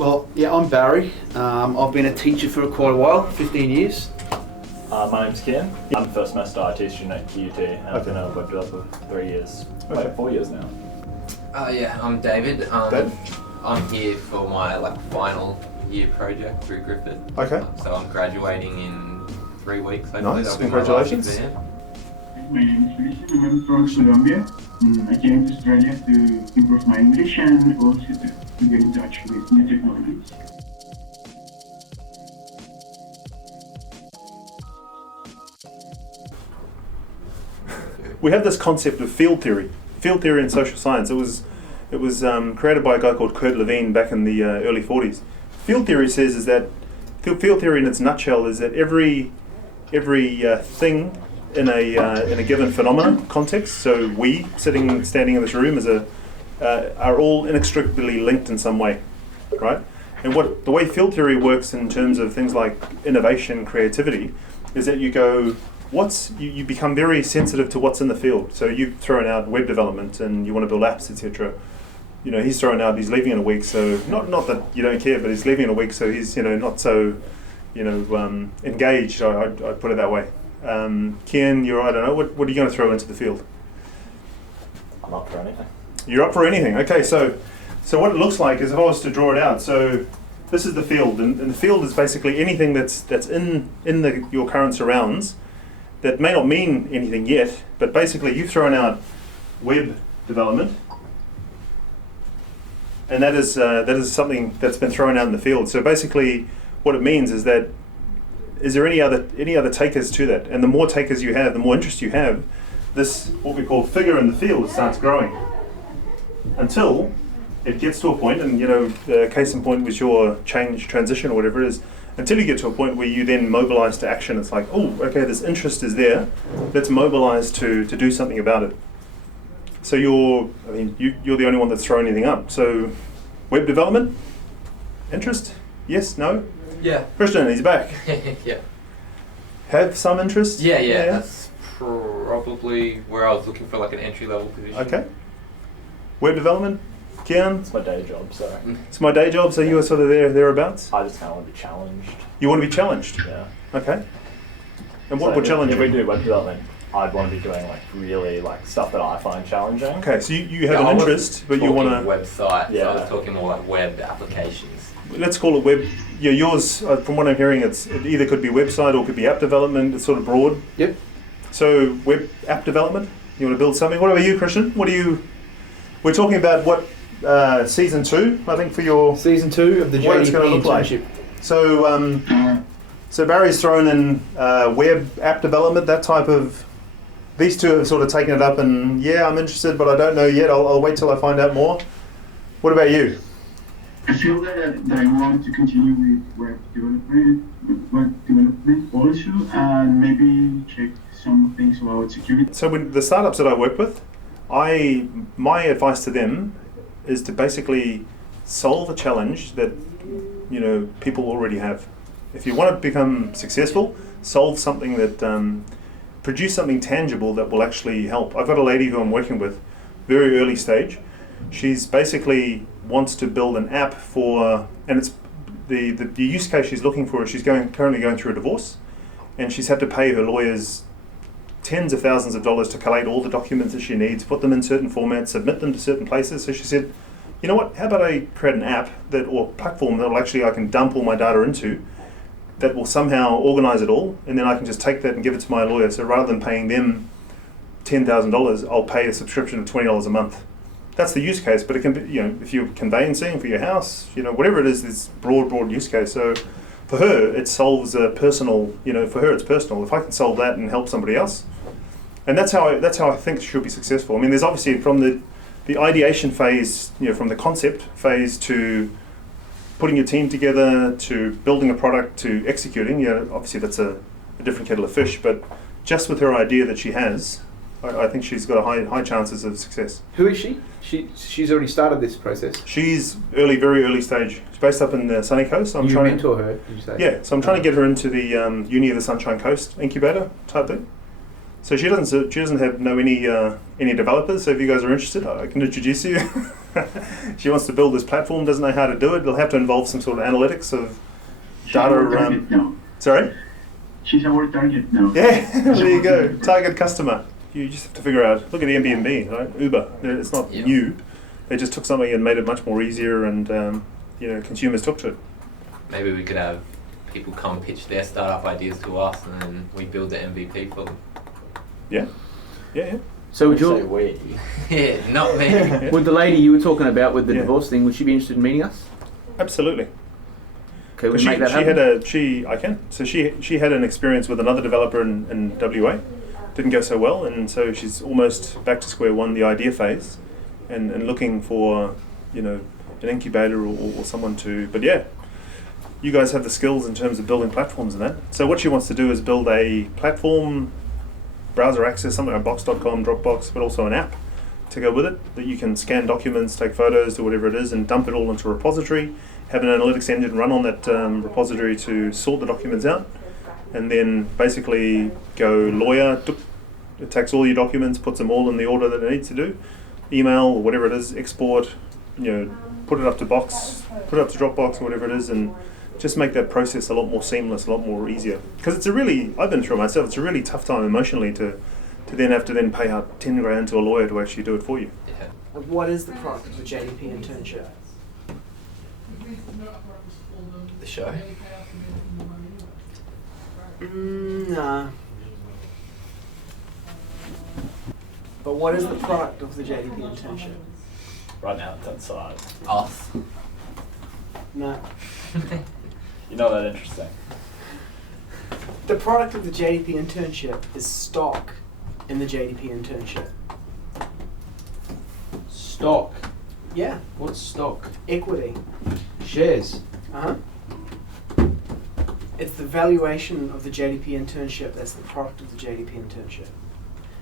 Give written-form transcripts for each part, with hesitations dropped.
Well, yeah, I'm Barry. I've been a teacher for quite a while, 15 years. My name's Ken. I'm a first semester IT student at QUT, and I've been a web developer for 3 years. Okay. 4 years now. Yeah, I'm David. David? I'm here for my final year project through Griffith. Okay. So I'm graduating in 3 weeks. Hopefully. Nice, That'll be my last congratulations. exam. My name is Luis and I'm from Colombia. I came to Australia to improve my English and also to get in touch with new technologies. We have this concept of field theory in social science. It was created by a guy called Kurt Levine back in the early 40s. Field theory says is that field theory in its nutshell is that every thing in a given phenomenon context. So we standing in this room are all inextricably linked in some way, right? And the way field theory works in terms of things like innovation, creativity, is that you go. You become very sensitive to what's in the field. So you've thrown out web development and you want to build apps, etc. He's leaving in a week, so not that you don't care, but he's leaving in a week, so he's not so engaged. I'd put it that way. Ken, I don't know. What are you going to throw into the field? I'm up for anything. You're up for anything. Okay, so what it looks like is if I was to draw it out. So this is the field, and the field is basically anything that's in your current surrounds. That may not mean anything yet, but basically you've thrown out web development, and that is something that's been thrown out in the field. So basically, what it means is that is there any other takers to that? And the more takers you have, the more interest you have, this what we call figure in the field starts growing until it gets to a point, and the case in point was your transition or whatever it is. Until you get to a point where you then mobilize to action. It's like, oh, okay, this interest is there. Let's mobilize to do something about it. So you're the only one that's thrown anything up. So web development, interest? Yes, no? Yeah. Christian, he's back. Yeah. Have some interest? Yeah. That's probably where I was looking for an entry level position. Okay. Web development? Kian? It's my day job, so It's my day job, so you are sort of thereabouts? I just kind of want to be challenged. You want to be challenged? Yeah. Okay. And So what would challenge if you? we do web development, I'd want to be doing really stuff that I find challenging. Okay, so you have an interest, but you want to... website, Yeah. so I was talking more like web applications. Let's call it web. Yeah, yours, from what I'm hearing, it either could be website or could be app development. It's sort of broad. Yep. So web app development, you want to build something. What about you, Christian? We're talking about what, season 2, I think, for your... Season 2 of the what it's JDP going to look like. Internship. So Barry's thrown in web app development, that type of... These two have sort of taken it up and, yeah, I'm interested, but I don't know yet. I'll wait till I find out more. What about you? I feel that I want to continue with web development also, and maybe check some things about security. So when the startups that I work with, my advice to them is to basically solve a challenge that people already have. If you want to become successful, solve something that produce something tangible that will actually help. I've got a lady who I'm working with, very early stage. She's basically wants to build an app for, and it's the use case she's looking for is she's currently going through a divorce, and she's had to pay her lawyers tens of thousands of dollars to collate all the documents that she needs, put them in certain formats, submit them to certain places. So she said, you know what, how about I create an app or platform that I can dump all my data into, that will somehow organize it all, and then I can just take that and give it to my lawyer. So rather than paying them $10,000, I'll pay a subscription of $20 a month. That's the use case, but it can be, if you're conveyancing for your house, whatever it is, this broad use case. So for her, it solves a personal, for her it's personal. If I can solve that and help somebody else, and that's how I think it should be successful. I mean, there's obviously from the ideation phase, from the concept phase to putting your team together, to building a product, to executing, obviously that's a different kettle of fish, but just with her idea that she has, I think she's got high chances of success. Who is she? She's already started this process. She's very early stage. She's based up in the Sunny Coast. You mentor her, did you say? Yeah, so I'm trying to get her into the Uni of the Sunshine Coast incubator type thing. So she doesn't have any developers. So if you guys are interested, I can introduce you. She wants to build this platform, doesn't know how to do it. It'll have to involve some sort of analytics of data. Now. Sorry. She's our target now. Yeah, there you go. Target customer. You just have to figure out. Look at Airbnb, right? Uber. It's not new. They just took something and made it much more easier, and consumers took to it. Maybe we could have people come pitch their startup ideas to us, and then we build the MVP for them. Yeah. So would Say you? we. Yeah, not me. Would the lady you were talking about with the Yeah. divorce thing? Would she be interested in meeting us? Absolutely. Could we She make that happen? she had an experience with another developer in WA. Didn't go so well, and so she's almost back to square one, the idea phase, and looking for an incubator or someone to. But yeah, you guys have the skills in terms of building platforms and that. So what she wants to do is build a platform, browser access, something like Box.com, Dropbox, but also an app to go with it that you can scan documents, take photos, do whatever it is, and dump it all into a repository. Have an analytics engine run on that repository to sort the documents out, and then basically go lawyer. It takes all your documents, puts them all in the order that it needs to do, email or whatever it is, export, put it up to Box, put it up to Dropbox or whatever it is, and just make that process a lot more seamless, a lot more easier. Because I've been through it myself, it's a really tough time emotionally to then have to pay out 10 grand to a lawyer to actually do it for you. Yeah. What is the product of the JDP internship? The show. Nah. But what is the product of the JDP internship? Right now it's outside. Us. No. You're not that interesting. The product of the JDP internship is stock in the JDP internship. Stock. Yeah, What's stock? equity. Shares. Uh-huh. It's the valuation of the JDP internship that's the product of the JDP internship.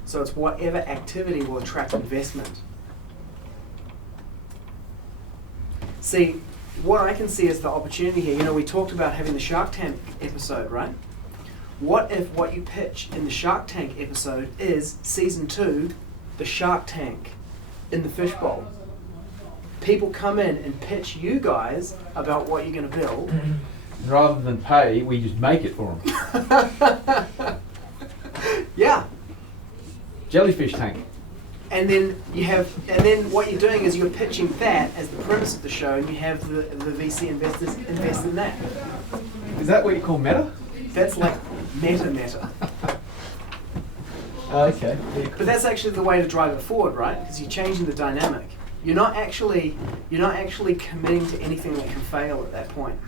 So it's whatever activity will attract investment. See, what I can see is the opportunity here. We talked about having the Shark Tank episode, right? What if what you pitch in the Shark Tank episode is season 2, the Shark Tank in the fishbowl? People come in and pitch you guys about what you're going to build. Rather than pay, we just make it for them. Yeah. Jellyfish tank. And then what you're doing is you're pitching that as the premise of the show, and you have the VC investors invest in that. Is that what you call meta? That's like meta. Okay. But that's actually the way to drive it forward, right? Because you're changing the dynamic. You're not actually committing to anything that can fail at that point.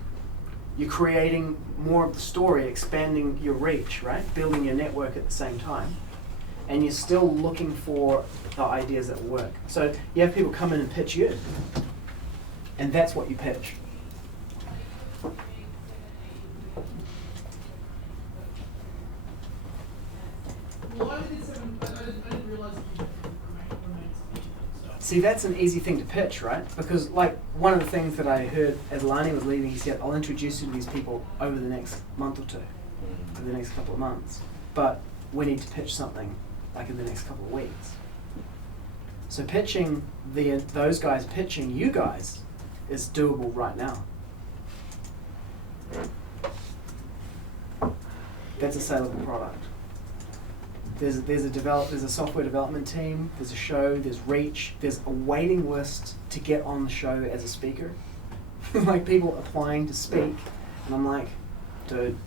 You're creating more of the story, expanding your reach, right? Building your network at the same time. And you're still looking for the ideas that work. So you have people come in and pitch you. And that's what you pitch. See, that's an easy thing to pitch, right? Because like one of the things that I heard as Lani was leaving, he said, I'll introduce you to these people over the next month or two, over the next couple of months. But we need to pitch something like in the next couple of weeks. So pitching those guys pitching you guys is doable right now. That's a saleable product. There's a software development team, there's a show, there's reach, there's a waiting list to get on the show as a speaker. Like people applying to speak, and I'm like, dude,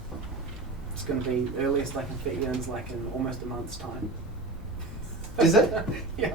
it's going to be earliest I can fit you in is like in almost a month's time. Is it? Yeah.